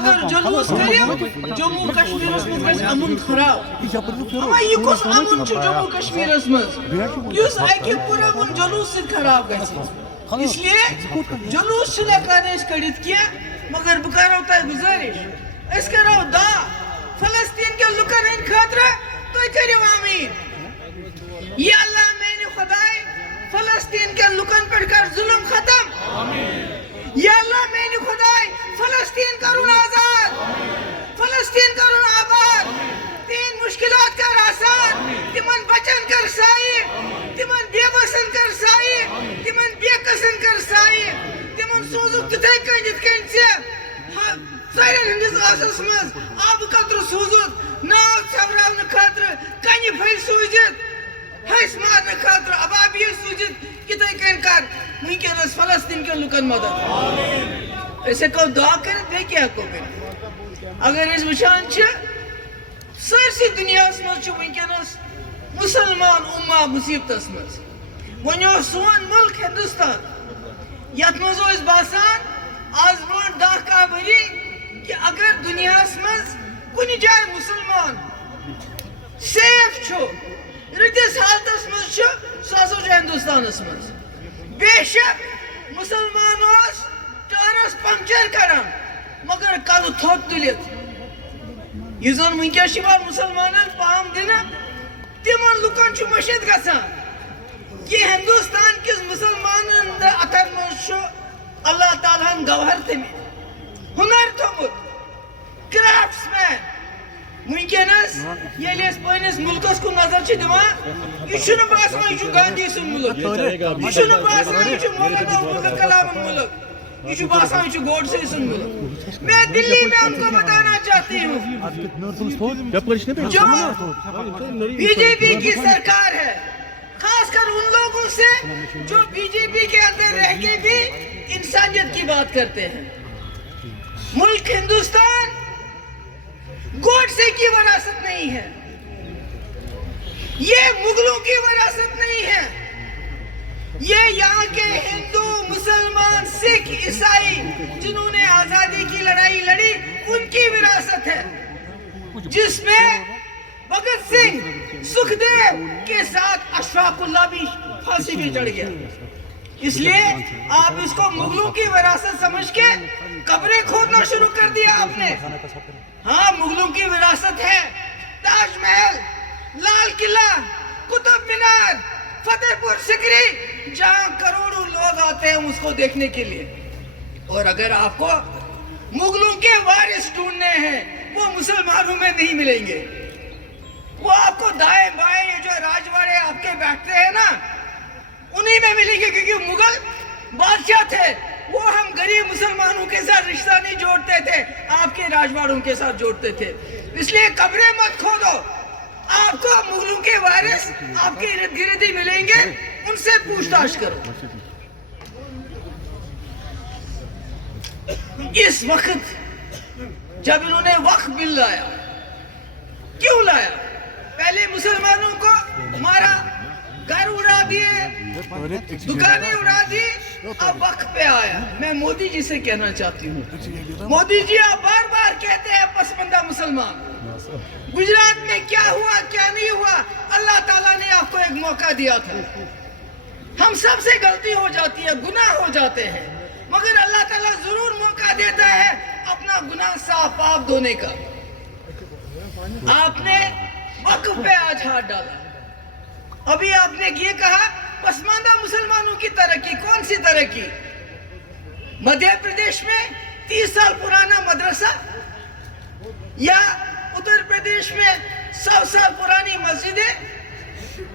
اگر جلوس کریم جموں کشمیرس مز امن خراب اما یہ کس امن جموں کشمیرس مز اس اکہ پر امن جلوس سے خراب گژھِ اس لیے جلوس ہیکان کڑت کی مگر بہ کرو تہ گزارش اس کرو دعا فلسطین کے لکن ہند خاطر تھی کرو آمین یہ اللہ میرے خدائے فلسطین کے لکن پر کر ظلم ختم یا اللہ میرے خدائے فلسطین کرون آزاد فلسطین کرون آباد تین مشکلات کر آسان تمن بچن کر سائی تمن بے بسن کر سائی تمن بے قسن کر سائی تمن سوزک تتھے کن جت کن سے سارن ہندس آسس مز آب قطر سوزت ناو چھوراون خاطر کنہ پھل سوزت ہس مارنے خاطر ابابیل سوزت کتھے کن کر ونکس فلسطین کے لکن مدد اس ہیکو دعا کرت بے کیا ہیکو کرت اگر اس وچھان سرسی دنیا مز ونکس مسلمان امہ مصیبتس مز ونیو سون ملک ہندوستان یت مز باسان آز برونٹ 10 ؤری کہ اگر دنیا مز کن جائے مسلمان سیف چھو رتس حالتس مز سہ ہسا ہندوستانس مز بے شک مسلمان ٹائرس پنکچر کران مگر کل تھوت تلت یہ زن ونکس مسلمانن پام دن تمن لکن مشد گژھان کہ ہندوستان کس مسلمانن اتر مز اللہ تعالیٰ ہن گوہر تھمت ہنر تھومت کرافٹس مین ونکس یل پنس ملکس کن نظر دان یہ باسان یہ گاندھی سن ملک یہ باسان یہ مولانا ابوالفضل کلام ملک یہ باسان یہ گوڈسے سن ملک میں دلی میں ان کو بتانا چاہتی ہوں جو بی جے پی کی سرکار ہے خاص کر ان لوگوں سے جو بی جے پی کے اندر رہ کے بھی انسانیت کی بات کرتے ہیں ملک ہندوستان گوڈسے کی وراثت نہیں ہے یہ مغلوں کی وراثت نہیں ہے یہ یہاں کے ہندو مسلمان سکھ عیسائی جنہوں نے آزادی کی لڑائی لڑی ان کی وراثت ہے جس میں بھگت سنگھ سکھدیو کے ساتھ اشفاق اللہ بھی پھانسی بھی چڑھ گیا اس لیے آپ اس کو مغلوں کی وراثت سمجھ کے قبریں کھودنا شروع کر دیا آپ نے ہاں مغلوں کی وراثت ہے تاج محل لال قلعہ قطب مینار فتح پور سکری جہاں کروڑوں لوگ آتے ہیں اس کو دیکھنے کے لیے اور اگر آپ کو مغلوں کے وارث ڈھونڈنے ہیں وہ مسلمانوں میں نہیں ملیں گے وہ آپ کو دائیں بائیں یہ جو راجواڑے آپ کے بیٹھتے ہیں نا انہی میں ملیں گے کیونکہ مغل بادشاہ تھے وہ ہم غریب مسلمانوں کے ساتھ رشتہ نہیں جوڑتے تھے آپ کے راجواڑوں کے ساتھ جوڑتے تھے اس لیے قبریں مت کھودو آپ کو مغلوں کے وارث آپ کے ارد گرد ہی ملیں گے ان سے پوچھ تاچھ کرو اس وقت جب انہوں نے وقف بل لایا کیوں لایا پہلے مسلمانوں کو مارا گھر اڑا دیے دکانیں اڑا دی اب وقت پہ آیا میں مودی جی سے کہنا چاہتی ہوں مودی جی آپ بار بار کہتے ہیں پسماندہ مسلمان گجرات میں کیا ہوا کیا نہیں ہوا اللہ تعالیٰ نے آپ کو ایک موقع دیا تھا ہم سب سے غلطی ہو جاتی ہے گناہ ہو جاتے ہیں مگر اللہ تعالیٰ ضرور موقع دیتا ہے اپنا گناہ صاف پاک دھونے کا آپ نے وقف پہ آج ہاتھ ڈالا ابھی آپ نے یہ کہا پسماندہ مسلمانوں کی ترقی کون سی ترقی مدھیہ پردیش میں 30 سال پرانا مدرسہ یا اتر پردیش میں 100 سال پرانی مسجدیں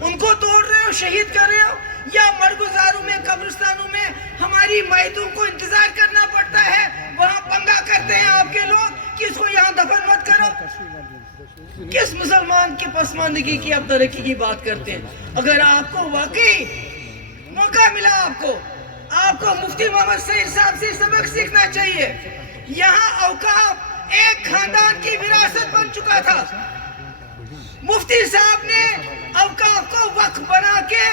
ان کو توڑ رہے ہو شہید کر رہے ہو یا مرگزاروں میں قبرستانوں میں ہماری میتوں کو انتظار کرنا پڑتا ہے وہاں پنگا کرتے ہیں آپ کے لوگ کہ اس کو یہاں دفن مت کرو کس مسلمان کی پسماندگی کی آپ ترقی کی بات کرتے ہیں اگر آپ کو واقعی موقع ملا آپ کو مفتی محمد سعید صاحب سے سبق سیکھنا چاہیے یہاں اوقاف ایک خاندان کی وراثت بن چکا تھا مفتی صاحب نے اوقاف کو وقف بنا کے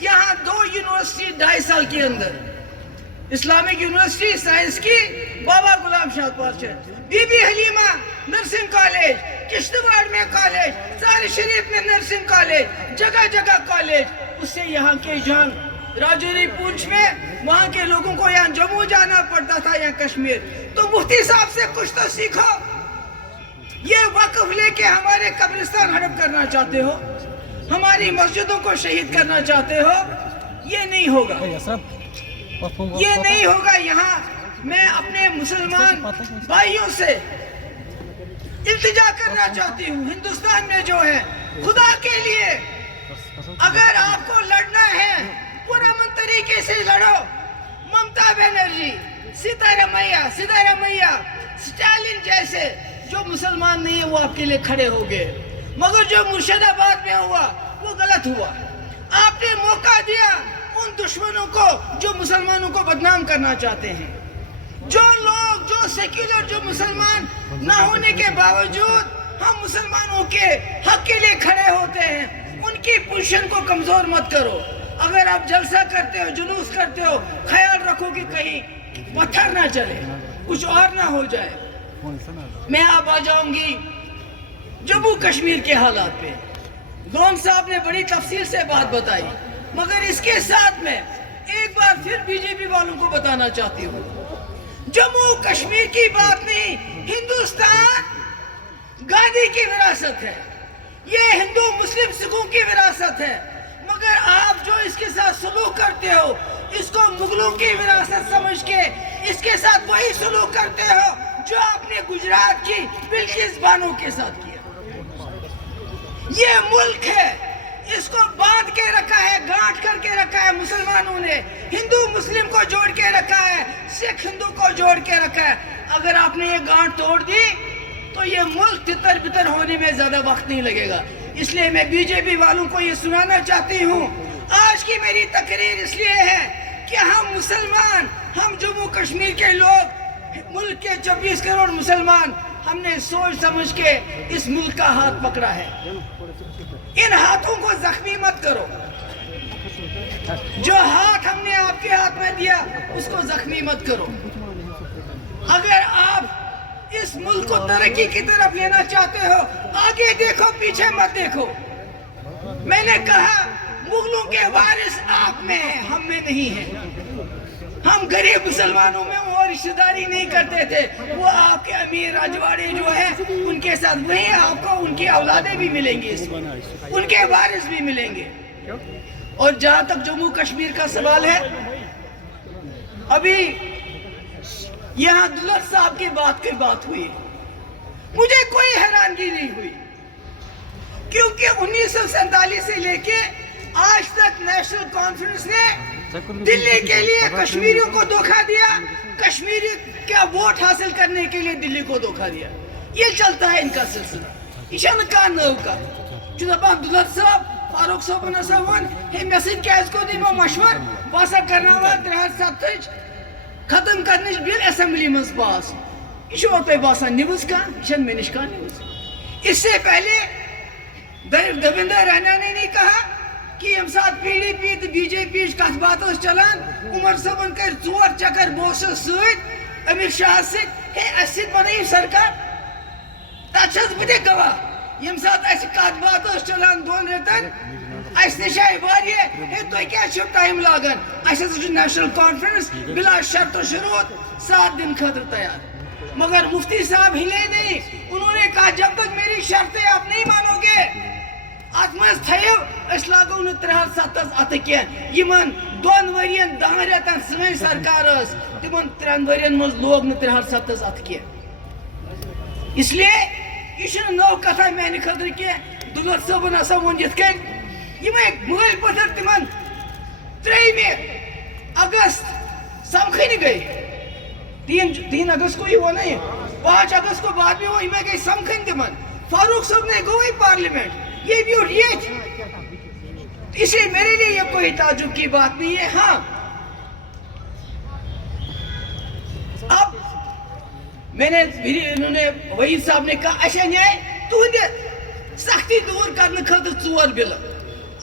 یہاں 2 یونیورسٹی 2.5 سال کے اندر اسلامک یونیورسٹی سائنس کی بابا غلام شاہ پارچن، Bibi Halima nursing college, Kishtwar میں کالج، سارے شریف میں نرسنگ کالج، جگہ جگہ کالج. اس سے یہاں کے جہاں راجوری پونچھ میں وہاں کے لوگوں کو یہاں جموں جانا پڑتا تھا یا کشمیر. تو مفتی صاحب سے کچھ تو سیکھو. یہ وقف لے کے ہمارے قبرستان ہڑپ کرنا چاہتے ہو، ہماری مسجدوں کو شہید کرنا چاہتے ہو، یہ نہیں ہوگا، یہ نہیں ہوگا. یہاں میں اپنے مسلمان بھائیوں سے التجا کرنا چاہتی ہوں، ہندوستان میں جو ہے، خدا کے لیے اگر آپ کو لڑنا ہے پرامن طریقے سے لڑو. ممتا بنرجی، سیتارمیا، اسٹالن جیسے جو مسلمان نہیں ہے وہ آپ کے لیے کھڑے ہو گئے، مگر جو مرشد آباد میں ہوا وہ غلط ہوا. آپ نے موقع دیا ان دشمنوں کو جو مسلمانوں کو بدنام کرنا چاہتے ہیں. جو لوگ جو سیکولر، جو مسلمان نہ ہونے کے باوجود ہم مسلمانوں کے حق کے لیے کھڑے ہوتے ہیں، ان کی پوزیشن کو کمزور مت کرو. اگر آپ جلسہ کرتے ہو، جلوس کرتے ہو، خیال رکھو کہ کہیں پتھر نہ چلے، کچھ اور نہ ہو جائے. میں اب آ جاؤں گی جموں کشمیر کے حالات پہ. گون صاحب نے بڑی تفصیل سے بات بتائی، مگر اس کے ساتھ میں ایک بار پھر بی جے پی والوں کو بتانا چاہتی ہوں، جموں کشمیر کی بات نہیں، ہندوستان گاندھی کی وراثت ہے، یہ ہندو مسلم سکھوں کی وراثت ہے. مگر آپ جو اس کے ساتھ سلوک کرتے ہو، اس کو مغلوں کی وراثت سمجھ کے اس کے ساتھ وہی سلوک کرتے ہو جو آپ نے گجرات کی بلقیس بانو کے ساتھ کیا. یہ ملک ہے، اس کو باندھ کے رکھا ہے، گانٹھ کر کے رکھا ہے مسلمانوں نے، ہندو مسلم کو جوڑ کے رکھا ہے، سکھ ہندو کو جوڑ کے رکھا ہے. اگر آپ نے یہ گانٹھ توڑ دی تو یہ ملک تتر بتر ہونے میں زیادہ وقت نہیں لگے گا. اس لیے میں بی جے پی والوں کو یہ سنانا چاہتی ہوں، آج کی میری تقریر اس لیے ہے کہ ہم مسلمان، ہم جموں کشمیر کے لوگ، ملک کے 24 کروڑ مسلمان، ہم نے سوچ سمجھ کے اس ملک کا ہاتھ پکڑا ہے. ان ہاتھوں کو زخمی مت کرو. جو ہاتھ ہم نے آپ کے ہاتھ میں دیا اس کو زخمی مت کرو. اگر آپ اس ملک کو ترقی کی طرف لینا چاہتے ہو، آگے دیکھو، پیچھے مت دیکھو. میں نے کہا مغلوں کے وارث آپ میں ہیں، ہم میں نہیں ہیں. ہم غریب مسلمانوں میں وہ رشتہ داری نہیں کرتے تھے. وہ آپ کے امیر رجواڑے جو ہیں ان کے ساتھ وہیں آپ کو ان کی اولادیں بھی ملیں گی، ان کے وارث بھی ملیں گے. اور جہاں تک جموں کشمیر کا سوال ہے، ابھی یہاں دلت صاحب کی بات ہوئی، مجھے کوئی حیرانگی نہیں ہوئی، کیونکہ 1947 سے لے کے آج تک نیشنل کانفرنس نے دلی کے لیے کشمیریوں کو دھوکہ دیا، کشمیری کا ووٹ حاصل کرنے کے لیے دلی کو دھوکہ دیا. یہ چلتا ہے ان کا سلسلہ. یہ چھنہ کانٛہہ نٔو کتھ. چھُ دپان دُلت صاحب، فاروق صٲبن ہسا ووٚن ہے مےٚ سۭتۍ کیٛازِ کوٚر یِمو مشور، بہٕ ہسا کرناوان 307 ختم کرنٕچ بل اسمبلی منٛز پاس. یہ چھُوا تۄہہِ باسان نِوٕز کانٛہہ؟ یہ چھنہٕ مےٚ نِش کانٛہہ نِوٕز. اس سے پہلے دیویندر رینانے نے کہا کہ یم ساتھ پی ڈی پی تو بی جے پی کتھ بات چلان، عمر صٲبن کر 4 چکر بوسس ست امت شاہ ست ہے اس ست بنائی سرکار. تک چھس بہ تہ گواہ، یم سات اس کتھ بات چلان 2 رٮ۪تن اس نش آئی واریاہ ہے تُہۍ کیٛازِ چھو ٹائم لاگان، اس ہسا چھُ نیشنل کانفرنس بلا شرط و شروط 7 دن خاطر تیار. مگر مفتی صاحب ہلے نہیں. انہوں نے کہا جب تک میری شرطیں آپ نہیں مانو گے ات مز تھو اس لاگو ن 307 ات کی یمن 2 ورین 10 رٮ۪تن سن سرکار اس تمن 3 ورین مز لوگ ن 307 ات کی. اس لیے یہ چھنہ نو کتھا میانہ خاطر کی. دُلت صٲبن ہسا ووٚن یِتھ کٔنۍ یمے مٲلۍ پتھر تمن 3 اگست سمکھنۍ گئی. 3 اگست کو ہی ہوا نہیں، 5 اگست کو بعد میں وہ ہمیں گئی سمکھن تمن. فاروق صاحب نے گوئی پارلیمنٹ، یہ بھی اور یہ تھی. اس لیے میرے لیے یہ کوئی تعجب کی بات نہیں ہے. ہاں اب میں نے انہوں نے وحید صاحب نے کہا اچھا نیے تہند سختی دور کرنے خاطر 4 بل.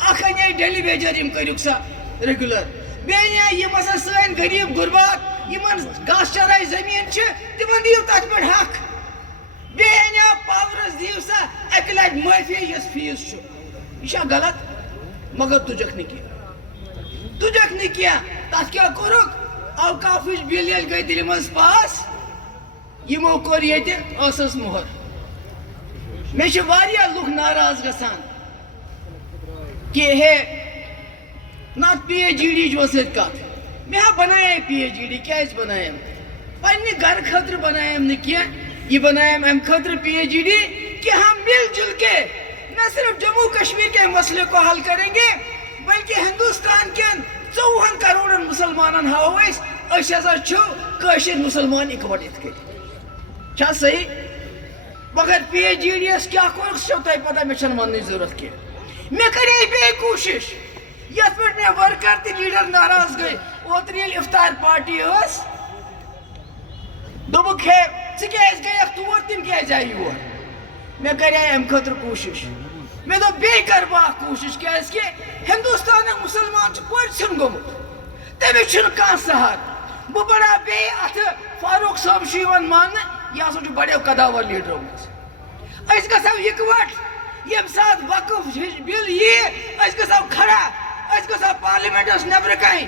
اخ انے ڈیلی ویجر یم کریک سا ریگولر، بیٚیہِ یِم ہسا سٲنۍ غریٖب غُربات یِمن گاسہٕ چراے زٔمیٖن چھِ تِمن دِیِو تتھ پٮ۪ٹھ حق بیٚیہِ اَنیو پاورس دِیِو سا اَکہِ لٹہِ معٲفی یۄس فیٖس چھُ یہِ چھا غلط مگر تُجکھ نہٕ کینٛہہ تتھ کیٛاہ کوٚرُکھ اوقافٕچ بِل ییٚلہِ گٔے دِلہِ منٛز پاس یِمو کوٚر ییٚتہِ ٲسس مۄہر مےٚ چھِ واریاہ لُکھ ناراض گژھان کہ ہے نتہٕ پی ایچ ای ڈی ٲس ییٚتہِ کتھ مےٚ ہا بنایے پی ایچ ای ڈی کیٛازِ بنایَم پننہِ گرٕ خٲطرٕ بنایَم نہٕ کینٛہہ یہ بنایَم امہِ خٲطرٕ پی ایچ ای ڈی کہ ہم مل جل کے نہ صرف جموں کشمیر کے مسئلے کو حل کریں گے بلکہ ہندوستان کین 24 کروڑن مسلمانن ہاو أسۍ ہسا چھُ کٲشِر مسلمان اِکوٹ یِتھ کٔنۍ چھا صحیح مگر پی ایچ ای ڈی یس کیٛاہ کوٚرُکھ سُہ چھو تۄہہِ پتہ مےٚ چھنہٕ وننٕچ ضروٗرت کینٛہہ مےٚ کَرے بیٚیہِ کوٗشِش یتھ پٮ۪ٹھ مےٚ ورکر تہٕ لیٖڈر ناراض گٔے اوترٕ ییٚلہِ اِفطار پارٹی ٲس دوٚپُکھ ہے ژٕ کیٛازِ گٔیَکھ تور تِم کیٛازِ آیہِ یور مےٚ کَرے اَمہِ خٲطرٕ کوٗشِش مےٚ دوٚپ بیٚیہِ کَرٕ بہٕ اکھ کوٗشِش کیٛازِکہِ ہندوستانُک مُسلمان چھُ پٔرۍ ژھیُن گوٚمُت تٔمِس چھُنہٕ کانٛہہ سہارٕ بہٕ بڑاو بیٚیہِ اَتھٕ فاروق صٲب چھُ یِوان ماننہٕ یہِ ہسا چھُ بڑیو قداور لیٖڈرو منٛز أسۍ گژھو اِکوٹ ییٚمہِ ساتہٕ وقف ہِش بِل یِیہِ أسۍ گژھو کھڑا أسۍ گژھو پارلِمنٹس نٮ۪برٕ کَنۍ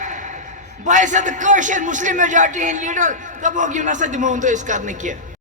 بہٕ ہسا تہٕ کٲشِر مُسلِم میجارٹی ہٕنٛدۍ لیٖڈر دپوکھ یہِ نسا دِمو نہٕ أسۍ کرنہٕ کینٛہہ